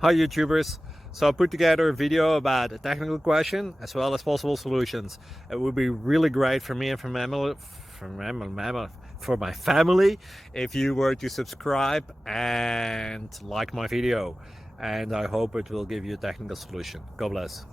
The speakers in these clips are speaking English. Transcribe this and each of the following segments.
Hi YouTubers! So I put together a video about a technical question as well as possible solutions. It would be really great for me and for my family if you were to subscribe and like my video. And I hope it will give you a technical solution. God bless.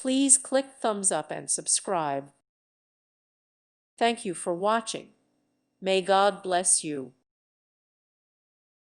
Please click thumbs up and subscribe. Thank you for watching. May God bless you.